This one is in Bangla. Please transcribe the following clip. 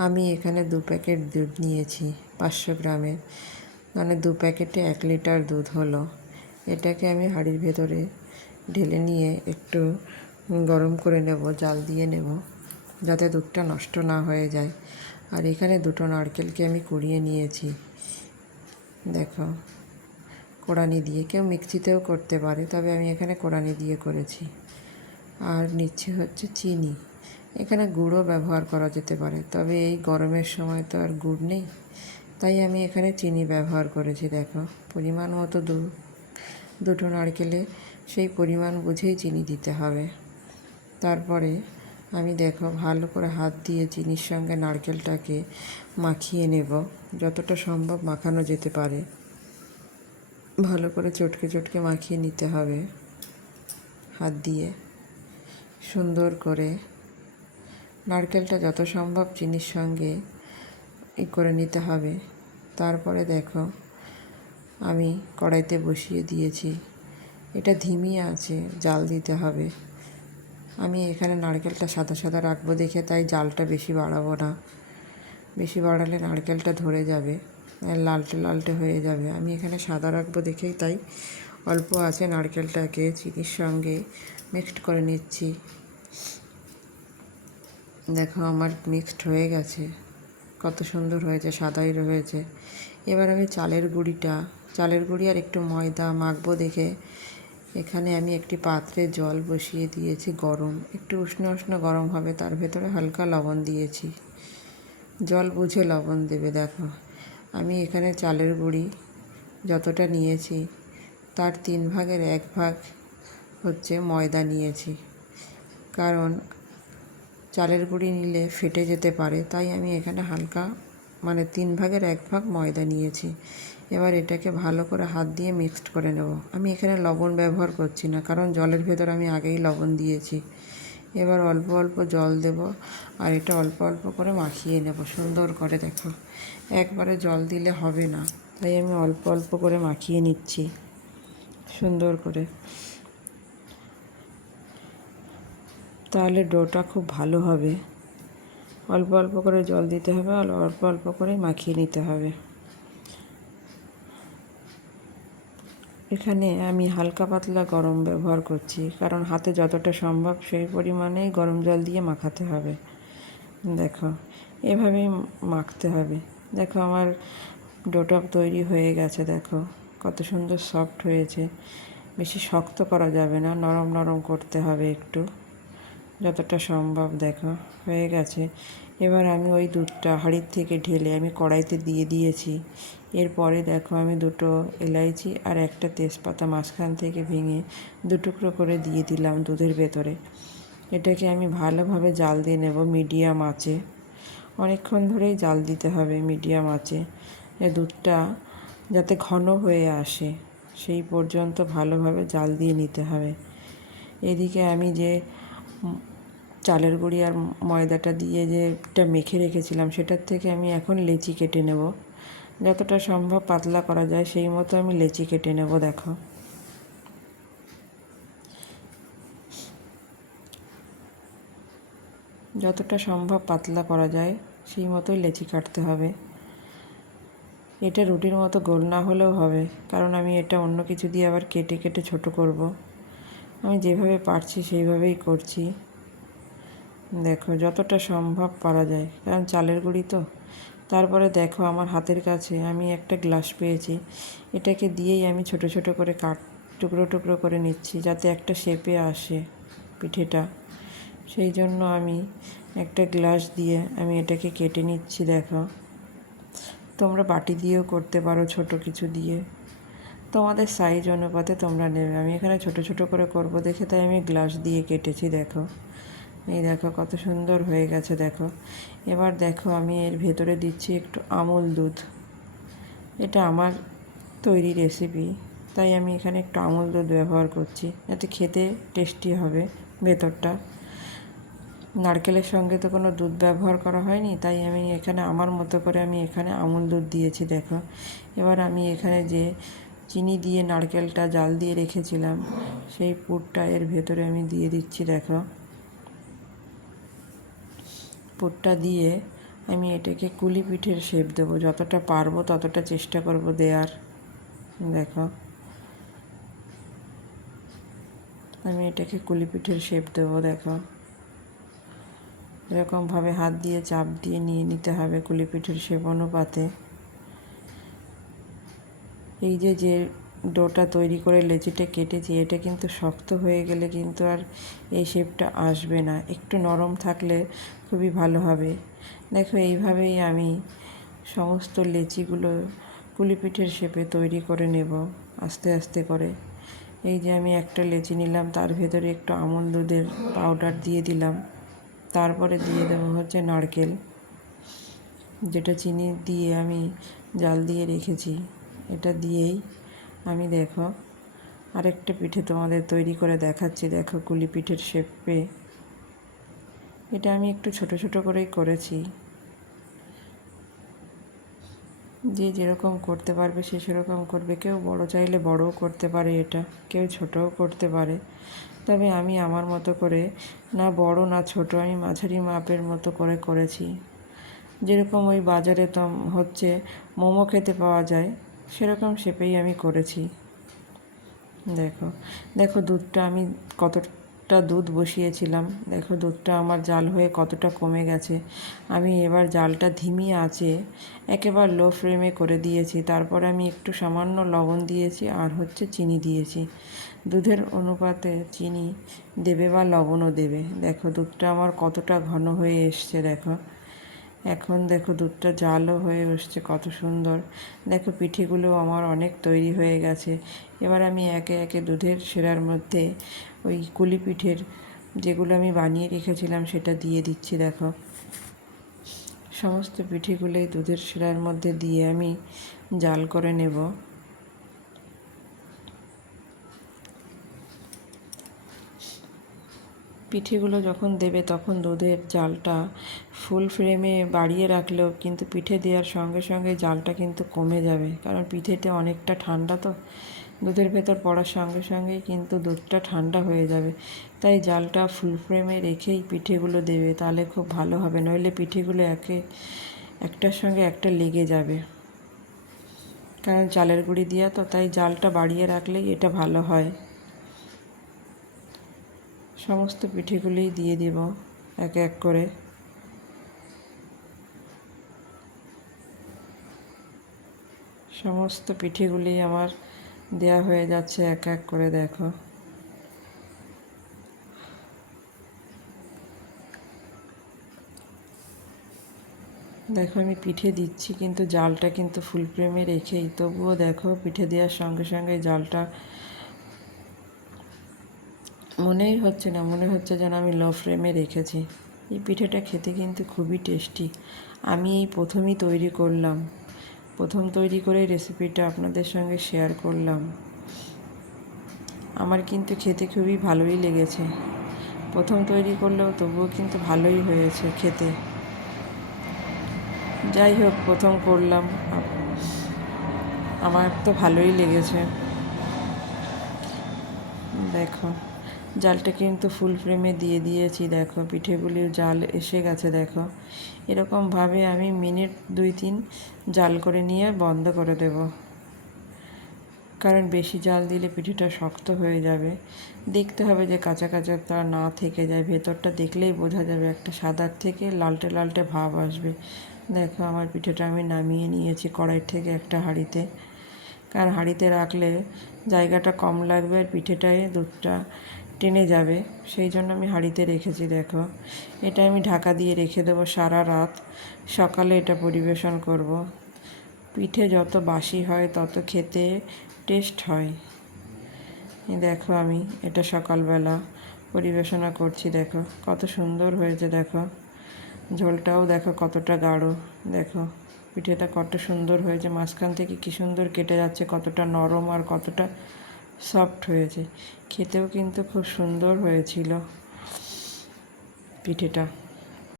আমি এখানে দু প্যাকেট দুধ নিয়েছি পাঁচশো গ্রামের মানে দু প্যাকেটে এক লিটার দুধ হলো। এটাকে আমি হাঁড়ির ভেতরে ঢেলে নিয়ে একটু গরম করে নেব, জাল দিয়ে নেব, যাতে দুধটা নষ্ট না হয়ে যায়। আর এখানে দুটো নারকেলকে আমি কুড়িয়ে নিয়েছি। দেখো, কোড়ানি দিয়ে। কেউ মিক্সিতেও করতে পারে, তবে আমি এখানে কোড়ানি দিয়ে করেছি। আর নিচ্ছে হচ্ছে চিনি। এখানে গুড়ও ব্যবহার করা যেতে পারে, তবে এই গরমের সময় তো আর গুড় নেই। তাই আমি এখানে চিনি ব্যবহার করেছি, দেখো। পরিমাণ মতো দু, দুটো নারকেলে সেই পরিমাণ বুঝেই চিনি দিতে হবে। তারপরে আমি দেখো, ভালো করে হাত দিয়ে চিনির সঙ্গে নারকেলটাকে মাখিয়ে নেব, যতটা সম্ভব মাখানো যেতে পারে। ভালো করে চটকে চটকে মাখিয়ে নিতে হবে হাত দিয়ে। সুন্দর করে নারকেলটা যত সম্ভব চিনির সঙ্গে ই করে নিতে হবে। তারপরে দেখো, আমি কড়াইতে বসিয়ে দিয়েছি। এটা ধিমি আছে, জাল দিতে হবে। আমি এখানে নারকেলটা সাদা সাদা রাখব দেখে, তাই জালটা বেশি বাড়াবো না। বেশি বাড়ালে নারকেলটা ধরে যাবে লালটে লালটে হয়ে যাবে। আমি এখানে সাদা রাখব দেখেই, তাই অল্প আছে নারকেলটাকে চিনির সঙ্গে মিক্সড করে নিচ্ছি। দেখো আমার মিক্সড হয়ে গেছে। কত সুন্দর হয়েছে, সাদাই রয়েছে। এবার আমি চালের গুঁড়িটা, চালের গুঁড়ি আর একটু ময়দা মাখবো দেখে। এখানে আমি একটি পাত্রে জল বসিয়ে দিয়েছি গরম। একটু উষ্ণ উষ্ণ গরম হবে, তার ভেতরে হালকা লবণ দিয়েছি। জল বুঝে লবণ দেবে, দেখো। আমি এখানে চালের গুঁড়ি যতটা নিয়েছি, তার তিন ভাগের এক ভাগ হচ্ছে ময়দা নিয়েছি। কারণ চালের গুঁড়ি নিলে ফেটে যেতে পারে, তাই আমি এখানে হালকা মানে তিন ভাগের এক ভাগ ময়দা নিয়েছি। এবার এটাকে ভালো করে হাত দিয়ে মিক্সড করে নেব। আমি এখানে লবণ ব্যবহার করছি না, কারণ জলের ভেতর আমি আগেই লবণ দিয়েছি। এবার অল্প অল্প জল দেব, আর এটা অল্প অল্প করে মাখিয়ে নেব, সুন্দর করে দেখো। একবারে জল দিলে হবে না, তাই আমি অল্প অল্প করে মাখিয়ে নিচ্ছি, সুন্দর করে। তাহলে ডোটা খুব ভালো হবে। অল্প অল্প করে জল দিতে হবে আর অল্প অল্প করে মাখিয়ে নিতে হবে। এখানে আমি হালকা পাতলা গরম ব্যবহার করছি, কারণ হাতে যতটা সম্ভব সেই পরিমাণেই গরম জল দিয়ে মাখাতে হবে। দেখো, এভাবেই মাখতে হবে। দেখো, আমার ডোটা তৈরি হয়ে গেছে, দেখো, কত সুন্দর সফট হয়েছে। বেশি শক্ত করা যাবে না, নরম নরম করতে হবে একটু। যতটা সম্ভব দেখো, হয়ে গেছে। এবার আমি ওই দুধটা হাঁড়ির থেকে ঢেলে আমি কড়াইতে দিয়ে দিয়েছি। এরপরে দেখো আমি দুটো এলাইচি আর একটা তেজপাতা মাঝখান থেকে ভেঙে দুটুকরো করে দিয়ে দিলাম দুধের ভেতরে। এটাকে আমি ভালোভাবে জাল দিয়ে নেব মিডিয়াম আঁচে। অনেকক্ষণ ধরেই জাল দিতে হবে মিডিয়াম আঁচে। দুধটা যাতে ঘন হয়ে আসে, সেই পর্যন্ত ভালোভাবে জাল দিয়ে নিতে হবে। এদিকে আমি যে চালের গুঁড়ি আর ময়দাটা দিয়ে যেটা মেখে রেখেছিলাম, সেটার থেকে আমি এখন লেচি কেটে নেব। যতটা সম্ভব পাতলা করা যায়, সেই মতো আমি লেচি কেটে নেব, দেখো। যতটা সম্ভব পাতলা করা যায়, সেই মতোই লেচি কাটতে হবে। এটা রুটির মতো গোল না হলেও হবে, কারণ আমি এটা অন্য কিছু দিয়ে আবার কেটে কেটে ছোট করব। আমি যেভাবে পারছি, সেইভাবেই করছি। দেখো, যতটা সম্ভব পারা যায়। কারণ চালের গুঁড়ি তো। তারপরে দেখো আমার হাতের কাছে আমি একটা গ্লাস পেয়েছি। এটাকে দিয়েই আমি ছোট ছোট করে কাট টুকরো টুকরো করে নিচ্ছি যাতে একটা শেপে আসে পিঠেটা। সেই জন্য আমি একটা গ্লাস দিয়ে আমি এটাকে কেটে নিচ্ছি, দেখো। তোমরা বাটি দিয়েও করতে পারো ছোট কিছু দিয়ে। তোমাদের সাইজ অনুপাতে তোমরা নেবে। আমি এখানে ছোট ছোট করে করব দেখে তাই আমি গ্লাস দিয়ে কেটেছি, দেখো। এই দেখো কত সুন্দর হয়ে গেছে, দেখো। এবার দেখো আমি এর ভেতরে দিচ্ছি একটু আমুল দুধ। এটা আমার তৈরি রেসিপি তাই আমি এখানে একটু আমুল দুধ ব্যবহার করছি, যাতে খেতে টেস্টি হবে ভেতরটা। নারকেলের সঙ্গে তো কোনো দুধ ব্যবহার করা হয়নি, তাই আমি এখানে আমার মতো করে আমি এখানে আমুল দুধ দিয়েছি, দেখো। এবার আমি এখানে যে চিনি দিয়ে নারকেলটা জাল দিয়ে রেখেছিলাম, সেই পুরটা এর ভেতরে আমি দিয়ে দিচ্ছি, দেখো। পুরটা দিয়ে আমি এটাকে কুলি পিঠের শেপ দেবো। যতটা পারব ততটা চেষ্টা করব দেওয়ার দেখো। আমি এটাকে কুলি পিঠের শেপ দেবো, দেখো। এরকমভাবে হাত দিয়ে, চাপ দিয়ে নিয়ে নিতে হবে কুলি পিঠের শেপ অনুপাতে। এই যে যে ডোটা তৈরি করে লেচিটা কেটেছি, এটা কিন্তু শক্ত হয়ে গেলে কিন্তু আর এই শেপটা আসবে না। একটু নরম থাকলে খুবই ভালো হবে। দেখো, এইভাবেই আমি সমস্ত লেচিগুলো কুলি পিঠের শেপে তৈরি করে নেব, আস্তে আস্তে করে। এই যে আমি একটা লেচি নিলাম, তার ভেতরে একটু আমল দুধের পাউডার দিয়ে দিলাম। তারপরে দিয়ে দেবো হচ্ছে নারকেল, যেটা চিনি দিয়ে আমি জাল দিয়ে রেখেছি। এটা দিয়েই আমি দেখো, আরেকটা পিঠে তোমাদের তৈরি করে দেখাচ্ছি। দেখো, কুলি পিঠের শেপে। এটা আমি একটু ছোট ছোট করেই করেছি। যে যেরকম করতে পারবে সে সেরকম করবে। কেউ বড় চাইলে বড়ও করতে পারে এটা, কেউ ছোটও করতে পারে। তবে আমি আমার মতো করে, না বড় না ছোট, আমি মাঝারি মাপের মতো করে করেছি। যেরকম ওই বাজারে তো হচ্ছে মোমো খেতে পাওয়া যায় সেরকম শেপেই আমি করেছি। দেখো দেখো দুধটা আমি কতটা দুধ বসিয়েছিলাম। দেখো দুধটা আমার জাল হয়ে কতটা কমে গেছে। আমি এবার জালটা ধিমি আছে, একেবারে লো ফ্লেমে করে দিয়েছি। তারপর আমি একটু সামান্য লবণ দিয়েছি আর হচ্ছে চিনি দিয়েছি। দুধের অনুপাতে চিনি দেবে বা লবণও দেবে। দেখো দুধটা আমার কতটা ঘন হয়ে এসছে, দেখো। এখন দেখো দুধটা জালও হয়ে এসছে কত সুন্দর। দেখো পিঠেগুলো আমার অনেক তৈরি হয়ে গেছে। এবার আমি একে একে দুধের সেরার মধ্যে ওই কুলি পিঠের যেগুলো আমি বানিয়ে রেখেছিলাম সেটা দিয়ে দিচ্ছি, দেখো। সমস্ত পিঠেগুলোই দুধের সেরার মধ্যে দিয়ে আমি জাল করে নেব। পিঠেগুলো যখন দেবে তখন দুধের জালটা ফুল ফ্রেমে বাড়িয়ে রাখলেও কিন্তু পিঠে দেওয়ার সঙ্গে সঙ্গে জালটা কিন্তু কমে যাবে। কারণ পিঠেতে অনেকটা ঠান্ডা তো। দুধের ভেতর পড়ার সঙ্গে সঙ্গেই কিন্তু দুধটা ঠান্ডা হয়ে যাবে। তাই জালটা ফুল ফ্রেমে রেখেই পিঠেগুলো দেবে, তাহলে খুব ভালো হবে। নইলে পিঠেগুলো একে, একটার সঙ্গে একটা লেগে যাবে। কারণ চালের গুঁড়ি দেওয়া তো, তাই জালটা বাড়িয়ে রাখলেই এটা ভালো হয়। সমস্ত পিঠেগুলিই দিয়ে দেব, এক এক করে। সমস্ত পিঠেগুলি আমার দেয়া হয়ে যাচ্ছে, এক এক করে দেখো। দেখো আমি পিঠে দিচ্ছি, কিন্তু জালটা কিন্তু ফুল ফ্লেমে রেখেই, তবুও দেখো পিঠে দেওয়ার সঙ্গে সঙ্গে জালটা মনেই হচ্ছে না, মনে হচ্ছে যেন আমি লো ফ্লেমে রেখেছি। এই পিঠেটা খেতে কিন্তু খুবই টেস্টি আমি এই প্রথমেই তৈরি করলাম। প্রথম তৈরি করে রেসিপিটা আপনাদের সঙ্গে শেয়ার করলাম। আমার কিন্তু খেতে খুবই ভালোই লেগেছে। প্রথম তৈরি করলেও তবুও কিন্তু ভালোই হয়েছে খেতে। যাই হোক, প্রথম করলাম। আমার তো ভালোই লেগেছে। দেখো। জালটা কিন্তু ফুল ফ্রেমে দিয়ে দিয়েছি, দেখো, পিঠেগুলির জাল এসে গেছে, দেখো। এরকমভাবে আমি মিনিট দুই তিন জাল করে নিয়ে বন্ধ করে দেব। কারণ বেশি জাল দিলে পিঠেটা শক্ত হয়ে যাবে। দেখতে হবে যে কাঁচা কাঁচা তা না থেকে যায়, ভেতরটা দেখলেই বোঝা যাবে একটা সাদার থেকে লালটে লালটে ভাব আসবে। দেখো, আমার পিঠেটা আমি নামিয়ে নিয়েছি কড়াই থেকে একটা হাঁড়িতে। কারণ হাঁড়িতে রাখলে জায়গাটা কম লাগবে আর পিঠেটায় দুধটা টেনে যাবে। সেই জন্য আমি হাঁড়িতে রেখেছি, দেখো। এটা আমি ঢাকা দিয়ে রেখে দেবো সারা রাত। সকালে এটা পরিবেশন করব। পিঠে যত বাসি হয়, তত খেতে টেস্ট হয়। দেখো আমি, এটা সকালবেলা পরিবেশনা করছি, দেখো। কত সুন্দর হয়েছে, দেখো। ঝোলটাও দেখো কতটা গাঢ়, দেখো। পিঠেটা কত সুন্দর হয়েছে, মাঝখান থেকে কী সুন্দর কেটে যাচ্ছে, কতটা নরম আর কতটা সফট হয়েছে। খেতেও কিন্তু খুব সুন্দর হয়েছিল পিঠেটা।